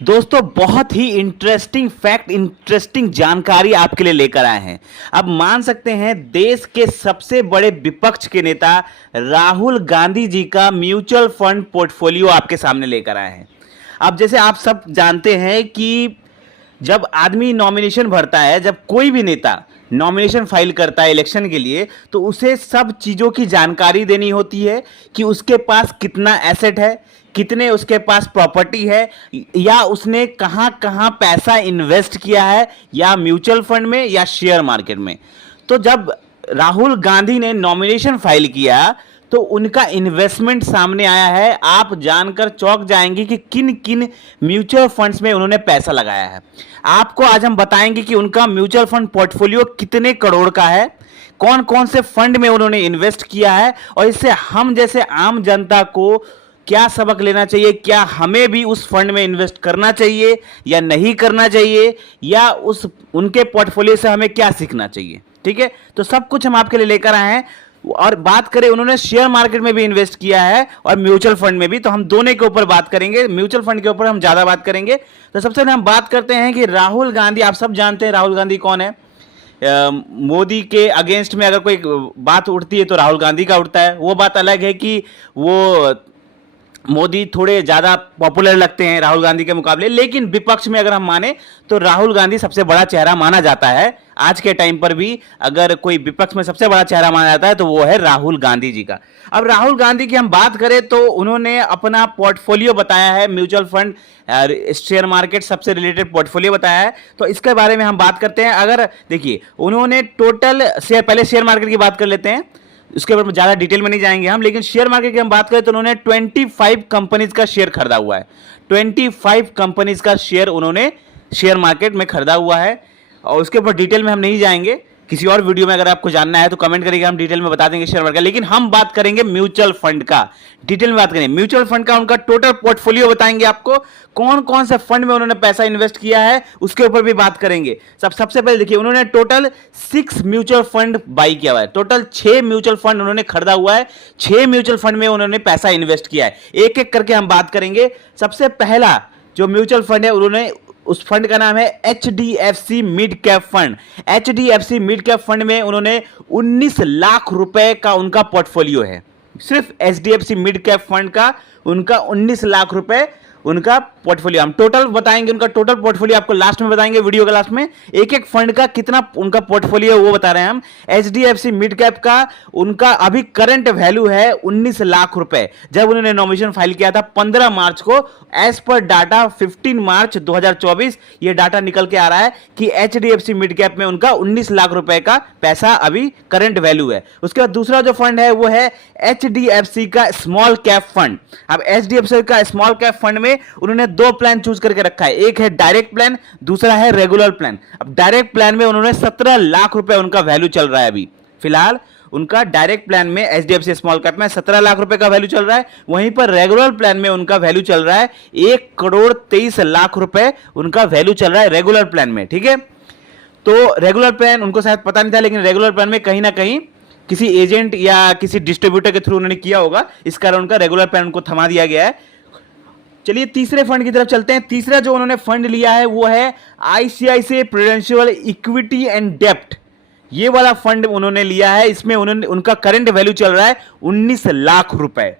दोस्तों बहुत ही interesting fact, interesting जानकारी आपके लिए लेकर आए हैं। अब मान सकते हैं देश के सबसे बड़े विपक्ष के नेता राहुल गांधी जी का म्यूचुअल फंड पोर्टफोलियो आपके सामने लेकर आए हैं। अब जैसे आप सब जानते हैं कि जब आदमी नॉमिनेशन भरता है, जब कोई भी नेता नॉमिनेशन फाइल करता है इलेक्शन के लिए, तो उसे सब चीज़ों की जानकारी देनी होती है कि उसके पास कितना एसेट है, कितने उसके पास प्रॉपर्टी है, या उसने कहाँ कहाँ पैसा इन्वेस्ट किया है, या म्यूचुअल फंड में या शेयर मार्केट में। तो जब राहुल गांधी ने नॉमिनेशन फाइल किया तो उनका इन्वेस्टमेंट सामने आया है। आप जानकर चौंक जाएंगे कि किन किन म्यूचुअल फंड्स में उन्होंने पैसा लगाया है। आपको आज हम बताएंगे कि उनका म्यूचुअल फंड पोर्टफोलियो कितने करोड़ का है, कौन कौन से फंड में उन्होंने इन्वेस्ट किया है, और इससे हम जैसे आम जनता को क्या सबक लेना चाहिए। क्या हमें भी उस फंड में इन्वेस्ट करना चाहिए या नहीं करना चाहिए, या उस उनके पोर्टफोलियो से हमें क्या सीखना चाहिए। ठीक है, तो सब कुछ हम आपके लिए लेकर आए हैं। और बात करें, उन्होंने शेयर मार्केट में भी इन्वेस्ट किया है और म्यूचुअल फंड में भी, तो हम दोनों के ऊपर बात करेंगे। म्यूचुअल फंड के ऊपर हम ज्यादा बात करेंगे। तो सबसे पहले हम बात करते हैं कि राहुल गांधी, आप सब जानते हैं राहुल गांधी कौन है। मोदी के अगेंस्ट में अगर कोई बात उठती है तो राहुल गांधी का उठता है। वो बात अलग है कि वो मोदी थोड़े ज़्यादा पॉपुलर लगते हैं राहुल गांधी के मुकाबले, लेकिन विपक्ष में अगर हम माने तो राहुल गांधी सबसे बड़ा चेहरा माना जाता है। आज के टाइम पर भी अगर कोई विपक्ष में सबसे बड़ा चेहरा माना जाता है तो वो है राहुल गांधी जी का। अब राहुल गांधी की हम बात करें तो उन्होंने अपना पोर्टफोलियो बताया है, म्यूचुअल फंड शेयर मार्केट सबसे रिलेटेड पोर्टफोलियो बताया है। तो इसके बारे में हम बात करते हैं। अगर देखिए, उन्होंने टोटल शेयर, पहले शेयर मार्केट की बात कर लेते हैं, उसके ऊपर ज्यादा डिटेल में नहीं जाएंगे हम, लेकिन शेयर मार्केट की हम बात करें तो उन्होंने 25 कंपनीज का शेयर खरीदा हुआ है। 25 कंपनीज का शेयर उन्होंने शेयर मार्केट में खरीदा हुआ है, और उसके ऊपर डिटेल में हम नहीं जाएंगे। किसी और वीडियो में अगर आपको जानना है तो कमेंट करिएगा, हम डिटेल में बता देंगे शेयर मार्केट। लेकिन हम बात करेंगे म्यूचुअल फंड का, डिटेल में बात करेंगे म्यूचुअल फंड का। उनका टोटल पोर्टफोलियो बताएंगे आपको, कौन कौन से फंड में उन्होंने पैसा इन्वेस्ट किया है, उसके ऊपर भी बात करेंगे। सबसे पहले देखिए, उन्होंने टोटल 6 म्यूचुअल फंड बाई किया हुआ है। टोटल 6 म्यूचुअल फंड उन्होंने खरीदा हुआ है। 6 म्यूचुअल फंड में उन्होंने पैसा इन्वेस्ट किया है। एक एक करके हम बात करेंगे। सबसे पहला जो म्यूचुअल फंड है, उन्होंने, उस फंड का नाम है HDFC mid cap fund. HDFC mid cap fund में उन्होंने 19 लाख रुपए का उनका पोर्टफोलियो है। सिर्फ HDFC मिड कैप फंड का उनका 19 लाख रुपए उनका पोर्टफोलियो। हम टोटल बताएंगे, उनका टोटल पोर्टफोलियो आपको लास्ट में बताएंगे, वीडियो के लास्ट में। एक एक फंड का कितना उनका पोर्टफोलियो वो बता रहे हैं हम। HDFC मिड कैप का उनका अभी करंट वैल्यू है 19 लाख रुपए। जब उन्होंने नॉमिनेशन फाइल किया था 15 मार्च को, एज पर डाटा 15 मार्च 2024 ये डाटा निकल के आ रहा है कि HDFC मिड कैप में उनका 19 लाख रुपए का पैसा अभी करंट वैल्यू है। उसके बाद दूसरा जो फंड है वो है HDFC का स्मॉल कैप फंड। अब HDFC का स्मॉल कैप फंड में उन्होंने 2 प्लान चूज करके रखा है। एक है डायरेक्ट प्लान, दूसरा है रेगुलर प्लान। अब डायरेक्ट प्लान में उन्होंने 17 लाख रुपए उनका वैल्यू चल रहा है अभी फिलहाल। उनका डायरेक्ट प्लान में HDFC स्मॉल कैप में 17 लाख रुपए का वैल्यू चल रहा है। वहीं पर रेगुलर प्लान में उनका वैल्यू चल रहा है 1 करोड़ 23 लाख रुपए उनका वैल्यू चल रहा है रेगुलर प्लान में। ठीक है, तो रेगुलर प्लान उनको शायद पता नहीं था, लेकिन रेगुलर प्लान में कहीं ना कहीं किसी एजेंट या किसी डिस्ट्रीब्यूटर के थ्रू उन्होंने किया होगा, इस कारण उनका रेगुलर प्लान उनको थमा दिया गया है। चलिए तीसरे फंड की तरफ चलते हैं। तीसरा जो उन्होंने फंड लिया है वो है ICICI प्रूडेंशियल इक्विटी एंड डेप्ट। ये वाला फंड उन्होंने लिया है। इसमें उन्होंने, उनका करंट वैल्यू चल रहा है 19 लाख रुपए।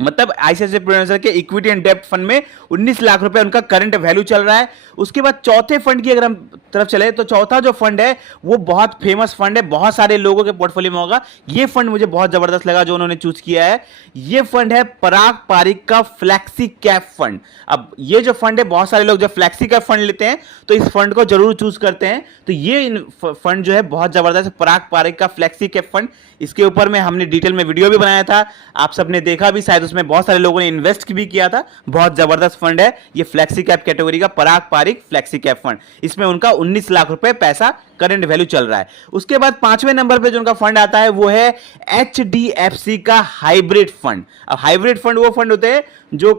मतलब ICICI प्रूडेंशियल के इक्विटी एंड डेप्ट फंड में 19 लाख रुपए उनका करंट वैल्यू चल रहा है। उसके बाद चौथे फंड की अगर हम तरफ चले तो चौथा जो फंड है वो बहुत फेमस फंड है, बहुत सारे लोगों के पोर्टफोलियो में होगा। ये फंड मुझे बहुत जबरदस्त लगा जो उन्होंने चूज किया है। ये फंड है पराग पारिक का फ्लैक्सी कैप फंड। अब ये जो फंड है, बहुत सारे लोग जब फ्लैक्सी कैप फंड लेते हैं तो इस फंड को जरूर चूज करते हैं। तो ये फंड जो है बहुत जबरदस्त, पराग पारिक का फ्लैक्सी कैप फंड। इसके ऊपर में हमने डिटेल में वीडियो भी बनाया था, आप सबने देखा भी शायद, उसमें बहुत सारे लोगों ने इन्वेस्ट भी किया था। बहुत जबरदस्त फंड है ये फ्लैक्सी कैप कैटेगरी का पराग पारिक फ्लैक्सी कैप फंड। इसमें उनका 19 लाख रुपए पैसा करंट वैल्यू चल रहा है। उसके बाद 5वें नंबर पे जो उनका फंड आता है वो है HDFC का हाइब्रिड फंड। अब हाइब्रिड फंड वो फंड होते हैं जो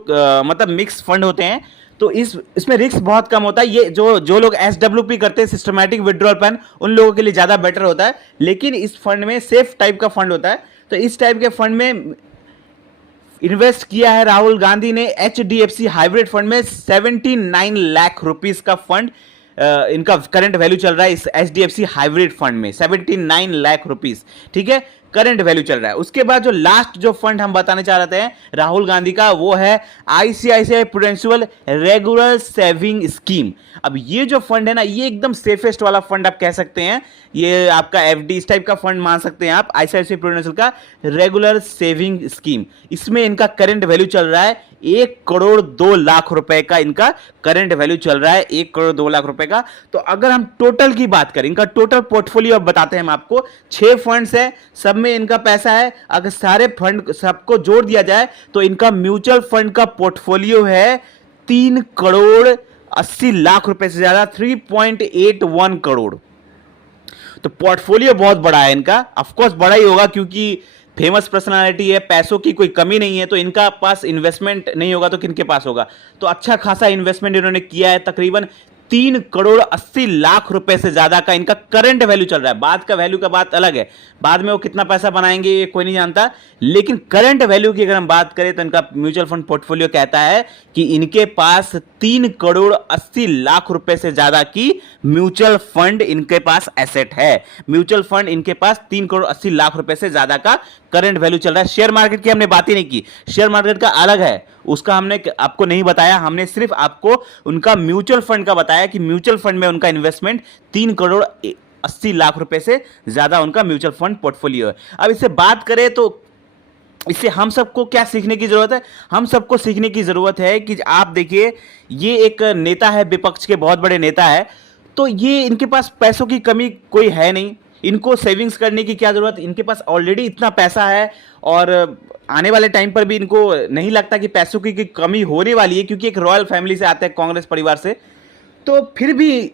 मतलब मिक्स फंड होते हैं, तो इसमें रिस्क बहुत कम होता है। ये जो लोग SWP करते हैं, सिस्टमैटिक विड्रॉल प्लान, उन लोगों के लिए ज़्यादा बेटर होता है। लेकिन इस फंड में सेफ टाइप का फंड होता है। तो इस टाइप के फंड में इन्वेस्ट किया है राहुल गांधी ने HDFC हाइब्रिड फंड में 79 लाख रुपीस का फंड। इनका करंट वैल्यू चल रहा है इस HDFC हाइब्रिड फंड में 79 लाख रुपीस, ठीक है, करंट वैल्यू चल रहा है। उसके बाद जो लास्ट जो फंड हम बताने चाह रहे हैं राहुल गांधी का, वो है ICICI prudential regular saving scheme. अब ये जो फंड है ना, ये एकदम सेफेस्ट वाला फंड आप कह सकते हैं। ये आपका FD इस टाइप का फंड मान सकते हैं आप, ICICI प्रूडेंशियल का रेगुलर सेविंग स्कीम। इसमें इनका करंट वैल्यू चल रहा है 1,02,00,000 रुपए का। इनका करंट वैल्यू चल रहा है 1,02,00,000 रुपए का। तो अगर हम टोटल की बात करें, इनका टोटल पोर्टफोलियो अब बताते हैं हम आपको। 6 फंड्स है, सब में इनका पैसा है। अगर सारे फंड सबको जोड़ दिया जाए तो इनका म्यूचुअल फंड का पोर्टफोलियो है 3,80,00,000 रुपए से ज्यादा, 3.81 करोड़। तो पोर्टफोलियो बहुत बड़ा है इनका। ऑफकोर्स बड़ा ही होगा क्योंकि फेमस पर्सनालिटी है, पैसों की कोई कमी नहीं है, तो इनका पास इन्वेस्टमेंट नहीं होगा तो किनके पास होगा। तो अच्छा खासा इन्वेस्टमेंट इन्होंने किया है, तकरीबन 3,80,00,000 रुपए से ज्यादा का इनका करंट वैल्यू चल रहा है। बाद का वैल्यू का बात अलग है, बाद में वो कितना पैसा बनाएंगे ये कोई नहीं जानता, लेकिन करंट वैल्यू की अगर हम बात करें तो इनका म्यूचुअल फंड पोर्टफोलियो कहता है कि इनके पास 3,80,00,000 रुपए से ज्यादा की म्यूचुअल फंड इनके पास एसेट है। म्यूचुअल फंड इनके पास 3,80,00,000 रुपए से ज्यादा का करंट वैल्यू चल रहा है। शेयर मार्केट की हमने बात ही नहीं की, शेयर मार्केट का अलग है, उसका हमने आपको नहीं बताया। हमने सिर्फ आपको उनका म्यूचुअल फंड का बताया कि म्यूचुअल फंड में उनका इन्वेस्टमेंट 3,80,00,000 रुपए से ज्यादा उनका म्यूचुअल फंड पोर्टफोलियो है। अब इससे बात करें तो इससे हम सबको क्या सीखने की जरूरत है? हम सबको सीखने की जरूरत है कि आप देखिए, ये एक नेता है, विपक्ष के बहुत बड़े नेता है, तो ये इनके पास पैसों की कमी कोई है नहीं। इनको सेविंग्स करने की क्या जरूरत, इनके पास ऑलरेडी इतना पैसा है और आने वाले टाइम पर भी इनको नहीं लगता कि पैसों की कमी होने वाली है, क्योंकि एक रॉयल फैमिली से आते हैं, कांग्रेस परिवार से। तो फिर भी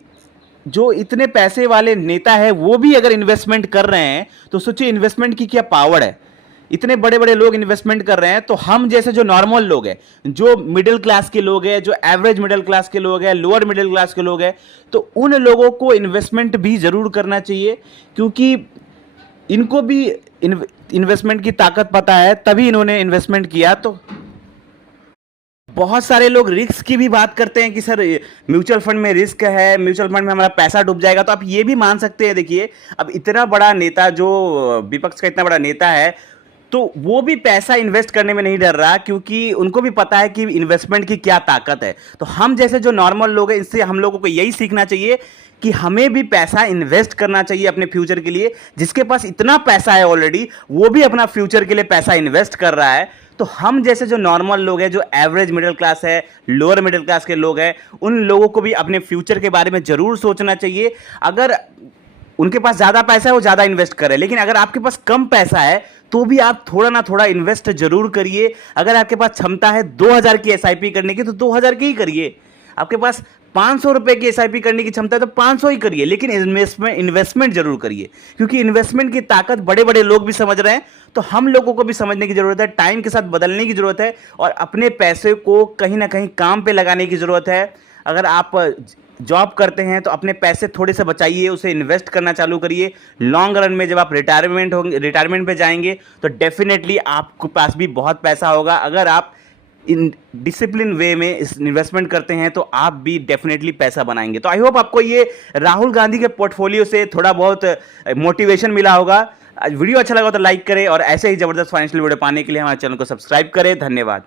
जो इतने पैसे वाले नेता है वो भी अगर इन्वेस्टमेंट कर रहे हैं तो सोचिए इन्वेस्टमेंट की क्या पावर है। इतने बड़े बड़े लोग इन्वेस्टमेंट कर रहे हैं, तो हम जैसे जो नॉर्मल लोग हैं, जो मिडिल क्लास के लोग हैं, जो एवरेज मिडिल क्लास के लोग हैं, लोअर मिडिल क्लास के लोग हैं, तो उन लोगों को इन्वेस्टमेंट भी जरूर करना चाहिए, क्योंकि इनको भी इन्वेस्टमेंट की ताकत पता है, तभी इन्होंने इन्वेस्टमेंट किया। तो बहुत सारे लोग रिस्क की भी बात करते हैं कि सर म्यूचुअल फंड में रिस्क है, म्यूचुअल फंड में हमारा पैसा डूब जाएगा। तो आप ये भी मान सकते हैं, देखिए अब इतना बड़ा नेता, जो विपक्ष का इतना बड़ा नेता है, तो वो भी पैसा इन्वेस्ट करने में नहीं डर रहा, क्योंकि उनको भी पता है कि इन्वेस्टमेंट की क्या ताकत है। तो हम जैसे जो नॉर्मल लोग हैं, इससे हम लोगों को यही सीखना चाहिए कि हमें भी पैसा इन्वेस्ट करना चाहिए अपने फ्यूचर के लिए। जिसके पास इतना पैसा है ऑलरेडी, वो भी अपना फ्यूचर के लिए पैसा इन्वेस्ट कर रहा है। तो हम जैसे जो नॉर्मल लोग हैं, जो एवरेज मिडिल क्लास है, लोअर मिडिल क्लास के लोग हैं, उन लोगों को भी अपने फ्यूचर के बारे में जरूर सोचना चाहिए। अगर उनके पास ज़्यादा पैसा है, वो ज़्यादा इन्वेस्ट करें, लेकिन अगर आपके पास कम पैसा है तो भी आप थोड़ा ना थोड़ा इन्वेस्ट जरूर करिए। अगर आपके पास क्षमता है 2,000 की SIP करने की, तो 2,000 की ही करिए। आपके पास 500 रुपए की SIP करने की क्षमता है तो 500 ही करिए, लेकिन इन्वेस्टमेंट जरूर करिए, क्योंकि इन्वेस्टमेंट की ताकत बड़े बड़े लोग भी समझ रहे हैं, तो हम लोगों को भी समझने की जरूरत है, टाइम के साथ बदलने की जरूरत है, और अपने पैसे को कहीं ना कहीं काम पे लगाने की जरूरत है। अगर आप जॉब करते हैं तो अपने पैसे थोड़े से बचाइए, उसे इन्वेस्ट करना चालू करिए। लॉन्ग रन में जब आप रिटायरमेंट पे जाएंगे तो डेफिनेटली आपके पास भी बहुत पैसा होगा। अगर आप इन डिसिप्लिन वे में इस इन्वेस्टमेंट करते हैं तो आप भी डेफिनेटली पैसा बनाएंगे। तो आई होप आपको ये राहुल गांधी के पोर्टफोलियो से थोड़ा बहुत मोटिवेशन मिला होगा। वीडियो अच्छा लगा तो लाइक करें, और ऐसे ही जबरदस्त फाइनेंशियल वीडियो पाने के लिए हमारे चैनल को सब्सक्राइब करें। धन्यवाद।